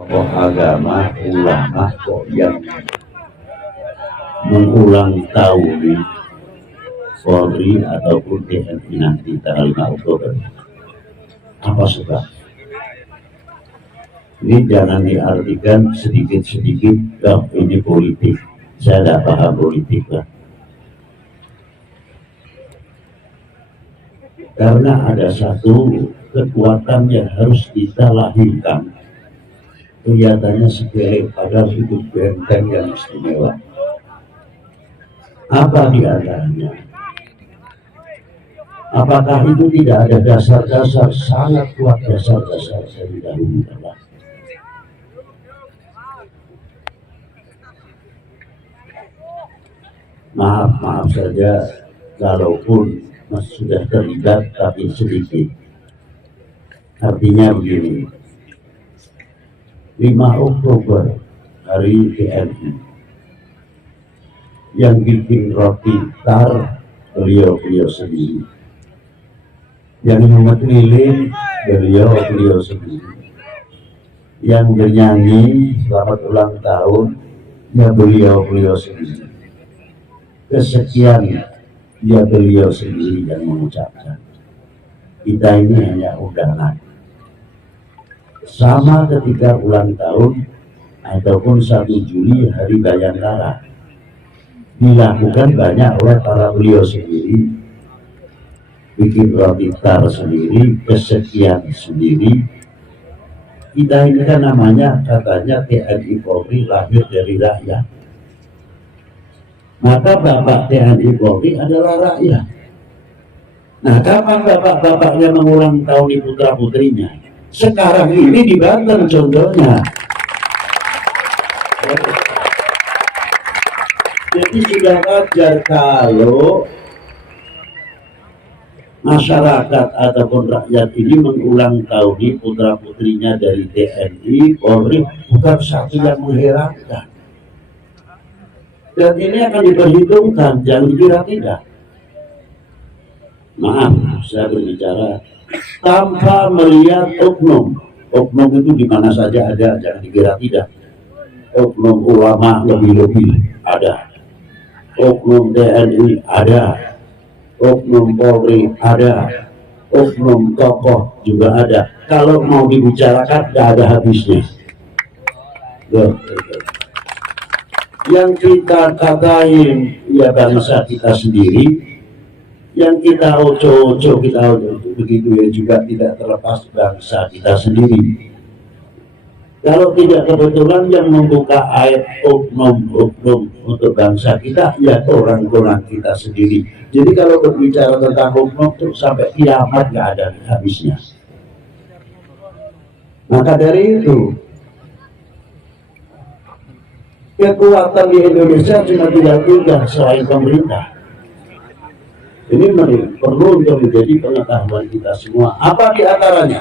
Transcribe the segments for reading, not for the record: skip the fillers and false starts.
tokoh agama, ulama kok yang mengulang tahun Polri ataupun TNI nanti tanggal 5 Oktober. Apa sebab? Ini jangan diartikan sedikit-sedikit, oh, ini politik. Saya tidak paham politik lah. Karena ada satu kekuatan yang harus kita lahirkan. Kelihatannya sepele, padahal itu benteng yang istimewa. Apa di antaranya? Apakah itu tidak ada dasar-dasar sangat kuat, dasar-dasar dari dahulu kala? Maaf saja kalaupun sudah terlibat tapi sedikit. Artinya begini, 5 Oktober hari TNI, yang bikin roti tar beliau sendiri, yang nyemet lilin beliau sendiri, yang bernyanyi selamat ulang tahun ya beliau sendiri, kesekian ya beliau sendiri yang mengucapkan. Kita ini hanya undangan. Sama ketika ulang tahun ataupun 1 Juli hari Bayangkara dilakukan banyak oleh para beliau sendiri, bikin roti tar sendiri, kesekian sendiri. Kita ini kan namanya katanya TNI Polri lahir dari rakyat. Maka Bapak TNI Polri adalah rakyat. Nah, kapan bapak-bapaknya mengulang tahun putra putrinya? Sekarang ini di Banten contohnya. Jadi sudah wajar kalau masyarakat ataupun rakyat ini mengulang tahun putra putrinya dari TNI Polri, bukan satu yang mengherankan. Dan ini akan diperhitungkan, jangan dikira tidak. Maaf, saya berbicara tanpa melihat oknum. Oknum itu di mana saja ada, jangan dikira tidak. Oknum ulama lebih-lebih ada. Oknum TNI ada. Oknum Polri ada. Oknum tokoh juga ada. Kalau mau dibicarakan tidak ada habisnya. Yang kita katain ya bangsa kita sendiri, yang kita ojo-ojo kita begitu ya juga tidak terlepas bangsa kita sendiri. Kalau tidak kebetulan yang membuka aib oknum untuk bangsa kita ya orang-orang kita sendiri. Jadi kalau berbicara tentang oknum itu sampai kiamat nggak ada habisnya. Maka dari itu kekuatan di Indonesia cuma tiga selain pemerintah. Ini perlu untuk menjadi pengetahuan kita semua. Apa di antaranya?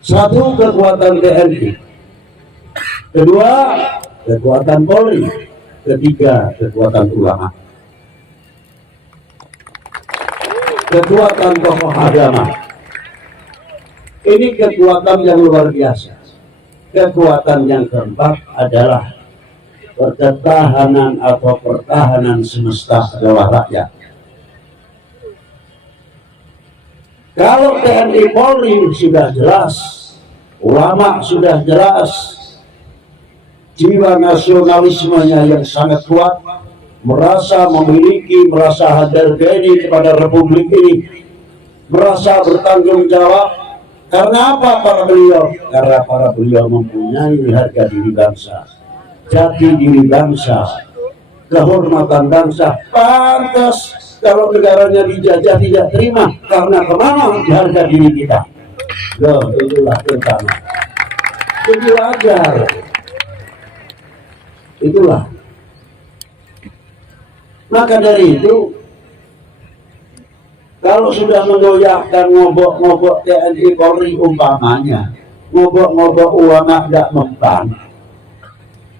1, kekuatan TNI. 2, kekuatan Polri. 3, kekuatan ulama. Kekuatan tokoh agama. Ini kekuatan yang luar biasa. Kekuatan yang keempat adalah ketahanan atau pertahanan semesta adalah rakyat. Kalau TNI Polri sudah jelas, ulama sudah jelas, jiwa nasionalismenya yang sangat kuat, merasa memiliki, merasa harga kepada republik ini, merasa bertanggung jawab. Karena apa para beliau? Karena para beliau mempunyai harga diri bangsa, jati diri bangsa, kehormatan bangsa. Pantas kalau negaranya dijajah tidak terima karena kemana harga diri kita. Loh, itulah pertama. Itu wajar. Itulah. Maka dari itu, kalau sudah mengoyakkan ngobok-ngobok TNI Polri umpamanya, ngobok-ngobok ulama tidak mempan,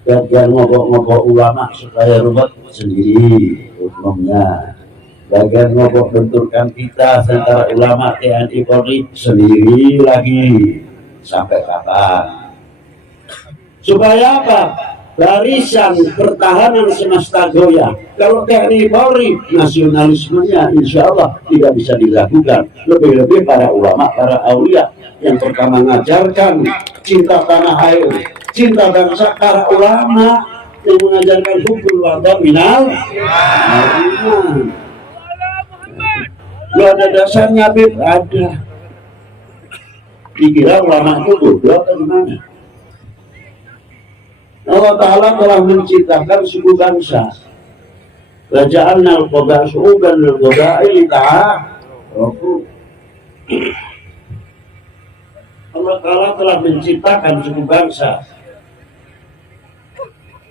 dan ngobok-ngobok ulama supaya ruwet sendiri hukumnya, bagian ngobok benturkan kita antara ulama TNI Polri sendiri lagi. sampai kapan? Supaya apa? Barisan pertahanan semesta goyah. Kalau TNI Polri, nasionalismenya insya Allah tidak bisa dilakukan. Lebih-lebih para ulama, para aulia yang pertama mengajarkan cinta tanah air, cinta bangsa, para ulama yang mengajarkan hukum wada minal iman. Lu ada dasarnya, Bib? Ada. Dikira ulama itu bodoh atau gimana? Allah Ta'ala telah menciptakan suku bangsa. Waja'alna al-qaba su'uban lil-qabaili ta'arafu. Allah Ta'ala telah menciptakan suku bangsa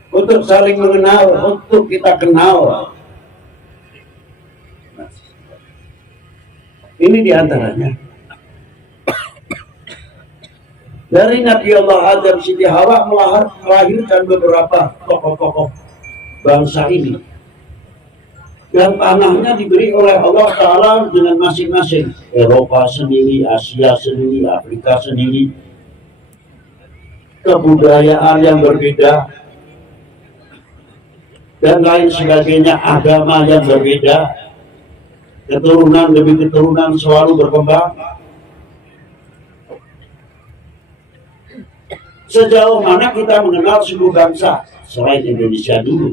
untuk saling mengenal, untuk kita kenal. Ini diantaranya. Dari Nabi Allah Adam Siti Hawa melahirkan beberapa tokoh-tokoh bangsa ini. Dan tanahnya diberi oleh Allah Ta'ala dengan masing-masing. Eropa sendiri, Asia sendiri, Afrika sendiri. Kebudayaan yang berbeda. Dan lain sebagainya, agama yang berbeda. Keturunan demi keturunan selalu berkembang. Sejauh mana kita mengenal suku bangsa selain Indonesia dulu?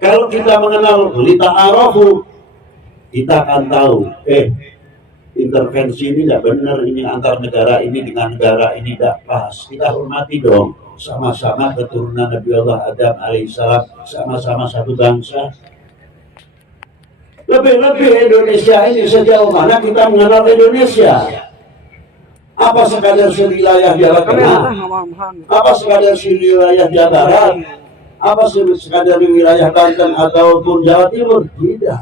Kalau kita mengenal lita'arafu, kita akan tahu, intervensi ini tidak benar, ini antar negara ini dengan negara ini tidak pas. Kita hormati dong, sama-sama keturunan Nabi Allah Adam alaihissalam, sama-sama satu bangsa. Lebih-lebih Indonesia ini sejauh mana kita mengenal Indonesia? Apa sekadar sewilayah Jawa Tengah? Apa sekadar sewilayah Jawa Barat? Apa sekadar wilayah Banten ataupun Jawa Timur? Tidak.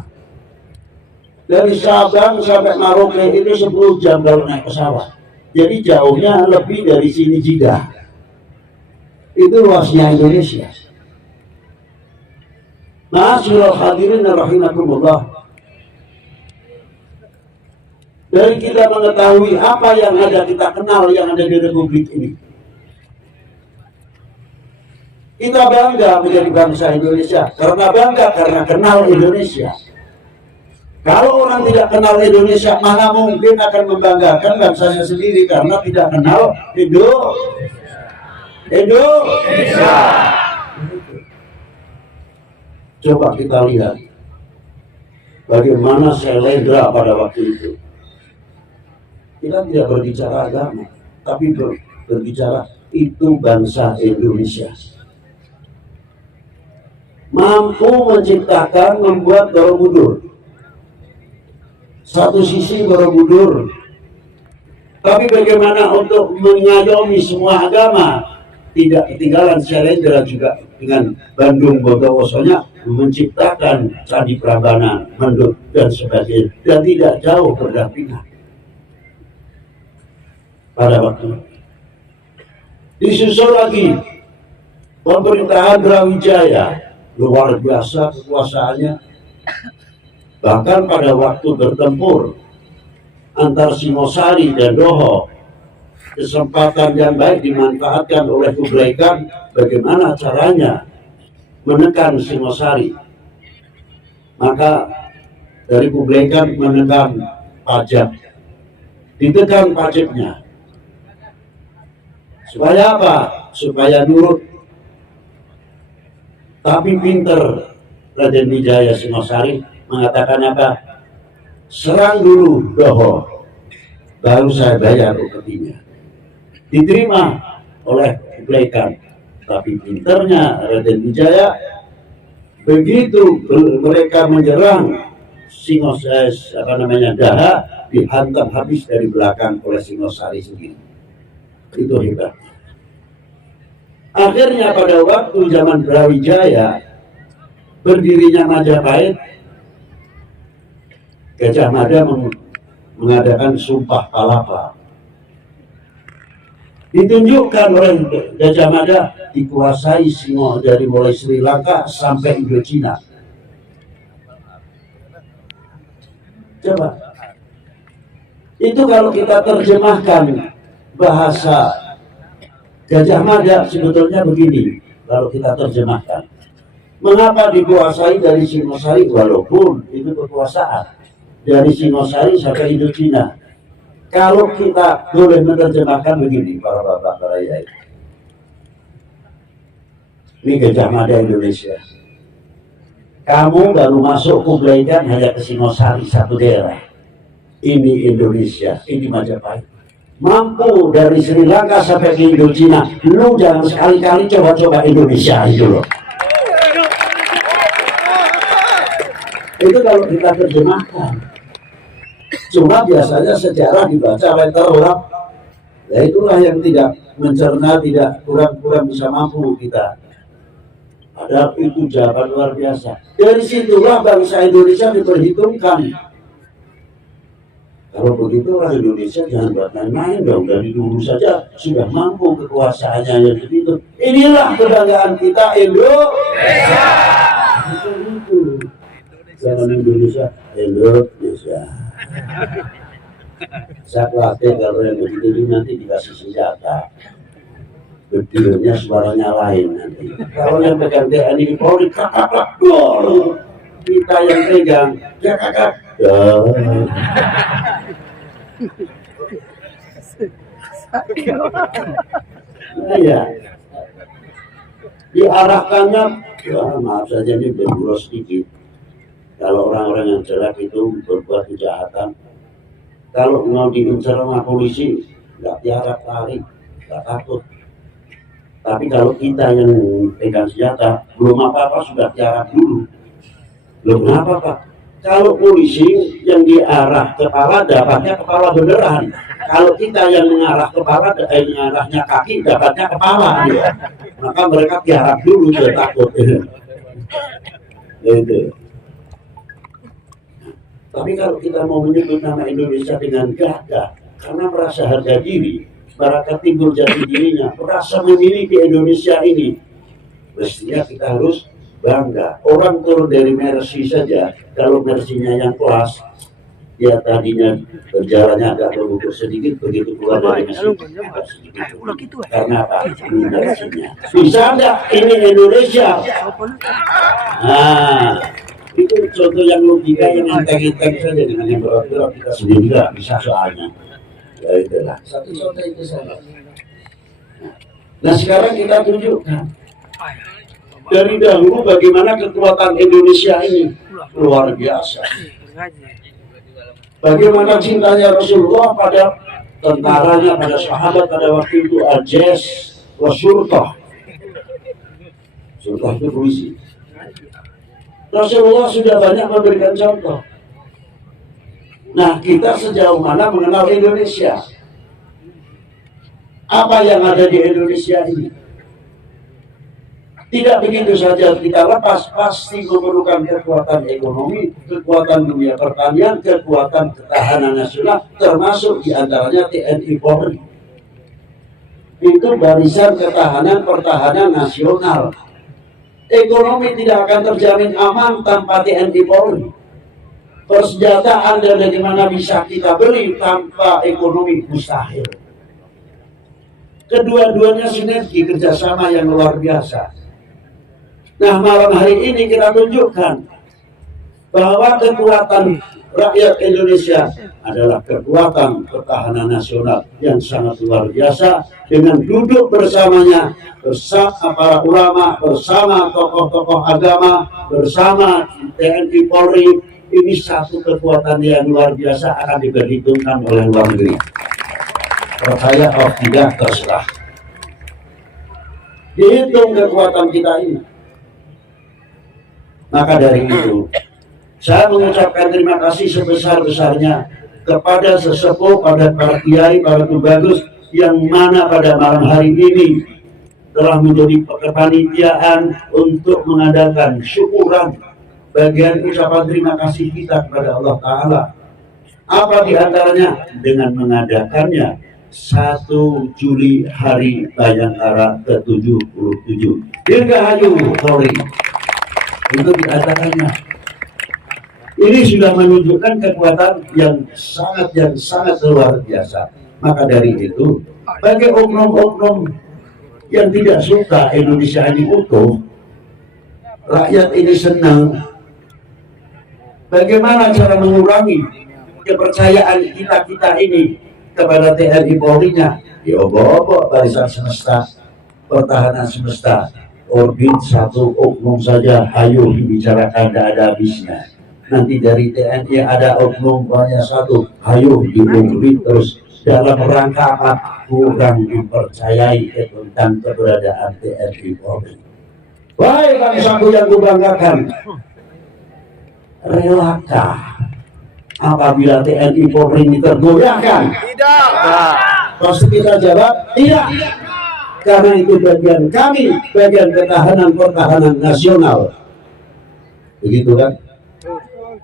Dari Sabang sampai Merauke itu 10 jam kalau naik pesawat. Jadi jauhnya lebih dari sini Jeddah. Itu luasnya Indonesia. Ma'asyiral hadirin rahimakumullah. Dari kita mengetahui apa yang ada kita kenal yang ada di Republik ini. Kita bangga menjadi bangsa Indonesia. Karena bangga, karena kenal Indonesia. Kalau orang tidak kenal Indonesia, mana mungkin akan membanggakan bangsanya sendiri karena tidak kenal Indonesia. Coba kita lihat bagaimana Selendra pada waktu itu. Kita tidak berbicara agama, tapi berbicara itu bangsa Indonesia. Mampu menciptakan, membuat Borobudur. Satu sisi Borobudur. Tapi bagaimana untuk mengayomi semua agama? Tidak ketinggalan Selendra juga dengan Bandung Bondowosonya menciptakan Candi Prambanan, Mendut dan sebagainya. Dan tidak jauh berdampingan. Pada waktu disusul lagi pemerintahan Brawijaya, luar biasa kekuasaannya. Bahkan pada waktu bertempur antar Singosari dan Doho, kesempatan yang baik dimanfaatkan oleh Kublai Khan. Bagaimana caranya menekan Singosari? Maka dari Kublai Khan menekan pajak, ditekan pajaknya. Supaya apa? Supaya nurut. Tapi pinter Raden Wijaya Singosari mengatakan apa? Serang dulu Doho, baru saya bayar upetinya. Diterima oleh Kublai Khan. Tapi pinternya Raden Wijaya, begitu mereka menyerang Daha, dihantam habis dari belakang oleh Singosari sendiri. Itu hebat. Akhirnya pada waktu zaman Brawijaya, berdirinya Majapahit, Gajah Mada mengadakan Sumpah Palapa. Ditunjukkan oleh Gajah Mada dikuasai Singo dari mulai Sri Lanka sampai Indochina. Coba. Itu kalau kita terjemahkan bahasa Gajah Mada sebetulnya begini, kalau kita terjemahkan. Mengapa dikuasai dari Singosari? Walaupun itu kekuasaan dari Singosari sampai Indochina. Kalau kita boleh menerjemahkan begini, para bapak, para yai. Ini Gajah Mada Indonesia. Kamu baru masuk Kublai Khan hanya ke Singosari satu daerah. Ini Indonesia, ini Majapahit. Mampu dari Sri Lanka sampai ke Indochina. Lu jangan sekali-kali coba-coba Indonesia itu loh. Itu kalau kita terjemahkan. Cuma biasanya sejarah dibaca letterlock. Ya itulah yang tidak mencerna, tidak kurang bisa mampu kita. Padahal itu jawaban luar biasa. Dari situlah bangsa Indonesia diperhitungkan. Kalau begitu orang Indonesia jangan buat main-main dong. Dari dulu saja sudah mampu kekuasaannya yang begitu. Inilah kebanggaan kita Indonesia. Itu. Jangan Indonesia, Indonesia. Saya khawatir kalau yang begitu nanti dikasih senjata. Bedilnya suaranya lain nanti. Kalau yang pegang TNI Polri, kakak, gol. Kita yang pegang, kakak, nah, ya. Diarahkannya, ya, maaf saja ini berburos sedikit. Kalau orang-orang yang jelek itu berbuat kejahatan, kalau mau diincar sama polisi, nggak tiarap lari, nggak takut. Tapi kalau kita yang pegang senjata, belum apa-apa sudah tiarap dulu. Belum apa-apa. Kalau polisi yang diarah kepala, dapatnya kepala beneran. Kalau kita yang mengarah kepala, mengarahnya kaki, dapatnya kepala. Ya. Maka mereka tiarap dulu, sudah takut. Gitu. Tapi kalau kita mau menyebut nama Indonesia dengan gagah, karena merasa harga diri, Barat timbul jati dirinya, merasa memiliki Indonesia ini, mestinya kita harus bangga. Orang turun dari Mercy saja, kalau Mercy-nya yang kelas, dia tadinya berjalannya agak terbuka sedikit, begitu keluar dari mesin, karena apa? Mercy-nya. Bisa enggak? Ini Indonesia. Nah, itu contoh yang logika yang enteng-enteng saja dengan yang berat-berat kita sendiri nggak bisa soalnya. Ya itulah. Satu contoh itu saja. Nah sekarang kita tunjukkan dari dahulu bagaimana kekuatan Indonesia ini luar biasa. Bagaimana cintanya Rasulullah pada tentaranya, pada sahabat pada waktu itu Al-Jais wa Syurtah. Syurtah itu polisi. Rasulullah sudah banyak memberikan contoh. Nah, kita sejauh mana mengenal Indonesia? Apa yang ada di Indonesia ini? Tidak begitu saja kita lepas, pasti memerlukan kekuatan ekonomi, kekuatan dunia pertanian, kekuatan ketahanan nasional, termasuk diantaranya TNI Polri. Itu barisan ketahanan pertahanan nasional. Ekonomi tidak akan terjamin aman tanpa TNI Polri. Persenjataan dan dari mana bisa kita beli tanpa ekonomi mustahil. Kedua-duanya sinergi kerjasama yang luar biasa. Nah malam hari ini kita tunjukkan bahwa kekuatan rakyat Indonesia adalah kekuatan pertahanan nasional yang sangat luar biasa dengan duduk bersamanya bersama para ulama, bersama tokoh-tokoh agama, bersama TNI Polri. Ini satu kekuatan yang luar biasa akan diperhitungkan oleh luar negeri. Percaya atau tidak terserah. Dihitung kekuatan kita ini. Maka dari itu, saya mengucapkan terima kasih sebesar-besarnya kepada sesepuh, pada para kiai, para tubagus yang mana pada malam hari ini telah menjadi kepanitiaan untuk mengadakan syukuran bagian ucapan terima kasih kita kepada Allah Ta'ala. Apa diantaranya? Dengan mengadakannya 1 Juli Hari Bayangkara ke-77. Dirgahayu Polri. Untuk diadakannya. Ini sudah menunjukkan kekuatan yang sangat luar biasa. Maka dari itu, bagi oknum-oknum yang tidak suka Indonesia ini utuh, rakyat ini senang. Bagaimana cara mengurangi kepercayaan kita ini kepada TNI Polri-nya? Ya obok-obok barisan semesta, pertahanan semesta, orbit satu oknum saja, ayo dibicarakan, tidak ada habisnya. Nanti dari TNI ada oknum banyak satu, ayo diorbit terus. Dalam rangka apa? Kurang dipercayai tentang keberadaan TNI Polri. Baik bangsaku yang kubanggakan, relakah apabila TNI Polri ini tergoyahkan? Tidak. Pasti kita jawab tidak. Karena itu bagian kami, bagian pertahanan nasional. Begitu kan?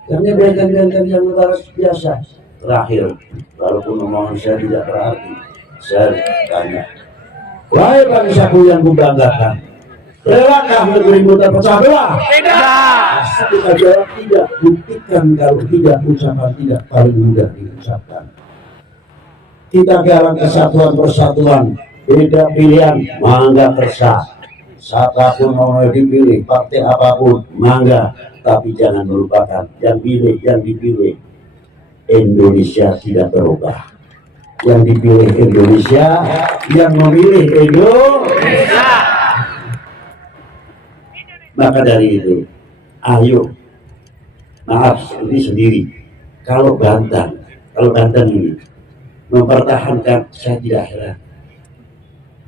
Kami bagian yang luar biasa. Terakhir, walaupun omongan saya tidak berarti, saya tanya, wahai bangsaku yang kubanggakan, relakah negerimu terpecah belah? Tidak. Kita jawab tidak. Buktikan kalau tidak, ucapan tidak paling mudah diucapkan. Kita galang kesatuan persatuan, beda pilihan, mangga kersa. Siapapun mau dipilih, partai apapun, mangga. Tapi jangan melupakan yang pilih, yang dipilih. Indonesia tidak berubah. Yang dipilih Indonesia, yang memilih Indonesia. Maka dari itu, ayo, maaf ini sendiri. Kalau Banten ini mempertahankan, saya tidak heran.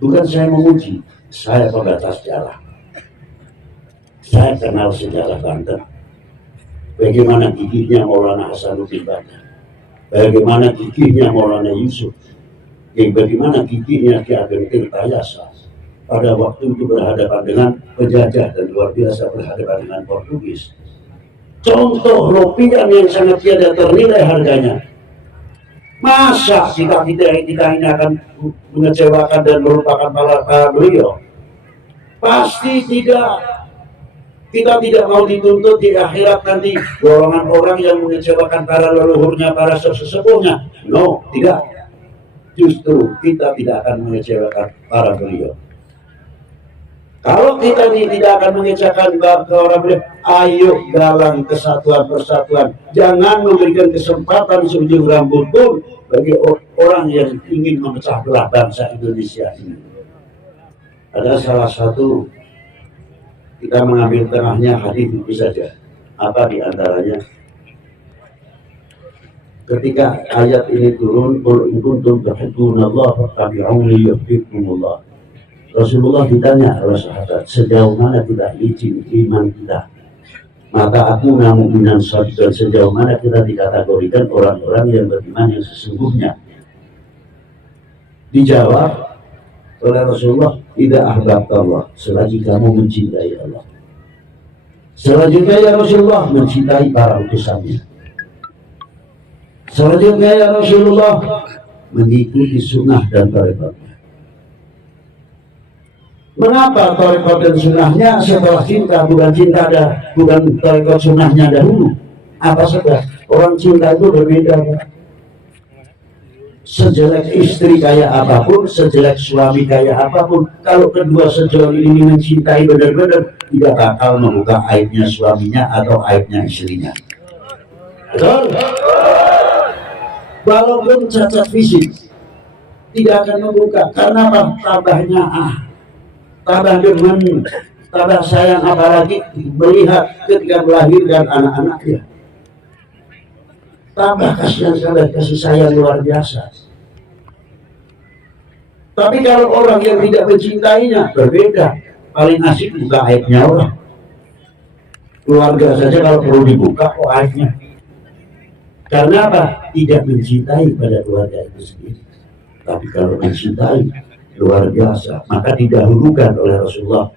Bukan saya memuji, saya pembaca sejarah. Saya kenal sejarah Banten. Bagaimana gigihnya Maulana Hasanuddin Banten. Bagaimana gigihnya Maulana Yusuf, bagaimana gigihnya Ki Ageng Tirtayasa pada waktu itu berhadapan dengan penjajah dan luar biasa berhadapan dengan Portugis. Contoh rupiah yang sangat tiada ternilai harganya. Masa kita ini akan mengecewakan dan melupakan para beliau? Pasti tidak. Kita tidak mau dituntut di akhirat nanti golongan orang yang mengecewakan para leluhurnya, para sesepuhnya. No, tidak. Justru kita tidak akan mengecewakan para beliau. Kalau kita tidak akan mengecewakan para beliau, ayo galang kesatuan persatuan. Jangan memberikan kesempatan seujung rambut pun bagi orang yang ingin memecah belah bangsa Indonesia ini. Ada salah satu, kita mengambil tengahnya hadis itu saja. Apa diantaranya? Ketika ayat ini turun, qul in kuntum tuhibbunallaha fattabi'uni yuhibbukumullah. Rasulullah ditanya oleh sahabat, sejauh mana kita izin iman kita? Maka aku mu'minan shadiqan, sejauh mana kita dikategorikan orang-orang yang beriman yang sesungguhnya? Dijawab oleh Rasulullah, tidak ahbabtallah, selagi kamu mencintai Allah. Selanjutnya ya Rasulullah, mencintai para utusannya. Selanjutnya ya Rasulullah, mengikuti sunnah dan tarekat. Mengapa tarekat dan sunnahnya setelah cinta? Bukan cinta bukan tarekat sunnahnya dahulu. Apa saja? Orang cinta itu berbeda, Pak. Sejelek istri kayak apapun, sejelek suami kayak apapun, kalau kedua sejauh ini mencintai benar-benar, tidak bakal membuka aibnya suaminya atau aibnya istrinya. Betul? Walaupun cacat fisik, tidak akan membuka. Karena apa? Tabahnya tabah demen, tabah sayang, apalagi melihat ketika melahirkan anak-anaknya. Tambah kasihan sekali, kasih sayang luar biasa. Tapi kalau orang yang tidak mencintainya, berbeda. Paling asik buka aibnya orang. Keluarga saja kalau perlu dibuka, kok aibnya. Karena apa? Tidak mencintai pada keluarga itu sendiri. Tapi kalau mencintai, luar biasa. Maka didahulukan oleh Rasulullah.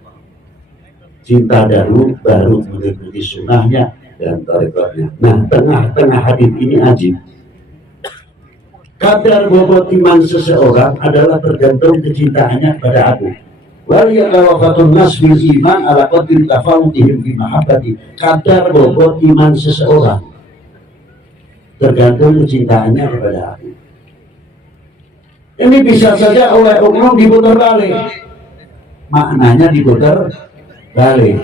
Cinta dahulu, baru mengikuti sunnahnya dan tarekatnya. Nah, tengah-tengah hadis ini ajib. Kadar bobot iman seseorang adalah tergantung kecintaannya pada aku. Wal yatawafatun nas bil iman ala qadri tafawutihim fi mahabbati. Kadar bobot iman seseorang tergantung kecintaannya kepada aku. Ini bisa saja oleh oknum diputar balik, maknanya diputar balik.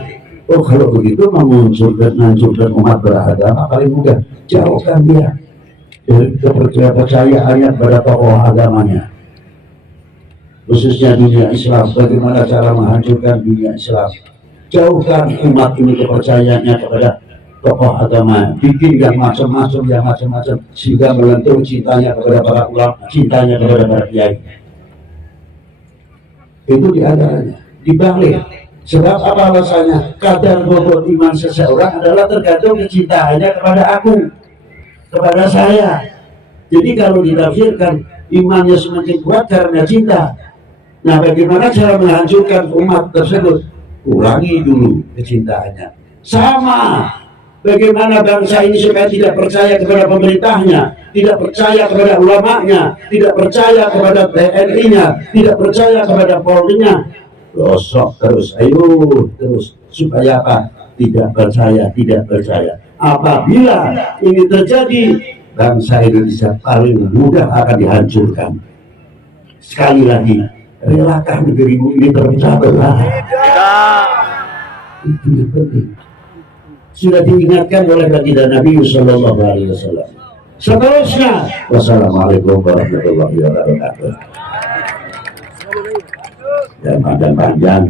Oh kalau begitu menghancurkan umat beragama paling mudah, jauhkan dia dari kepercayaannya kepada tokoh agamanya, khususnya dunia Islam. Bagaimana cara menghancurkan dunia Islam? Jauhkan umat ini kepercayaannya kepada tokoh agama, bikin yang macam-macam, sehingga melentur cintanya kepada para ulama, cintanya kepada para kiai. Itu diantaranya dibalik. Sebab apa alasannya? Kadar bobot iman seseorang adalah tergantung kecintaannya kepada aku, kepada saya. Jadi kalau ditafsirkan imannya semakin kuat karena cinta. Nah, bagaimana cara menghancurkan umat tersebut? Kurangi dulu kecintaannya. Sama, bagaimana bangsa ini supaya tidak percaya kepada pemerintahnya, tidak percaya kepada ulamanya, tidak percaya kepada TNI-nya, tidak percaya kepada Polri-nya. Gosok terus, ayo terus, supaya apa? Tidak percaya. Apabila ini terjadi, bangsa Indonesia paling mudah akan dihancurkan. Sekali lagi, relakan negerimu ini terpecah belah. Itu yang penting. Sudah diingatkan oleh baginda Nabi Sallallahu Alaihi Wasallam. Seterusnya, wassalamualaikum warahmatullahi wabarakatuh. Dan panjang-panjang.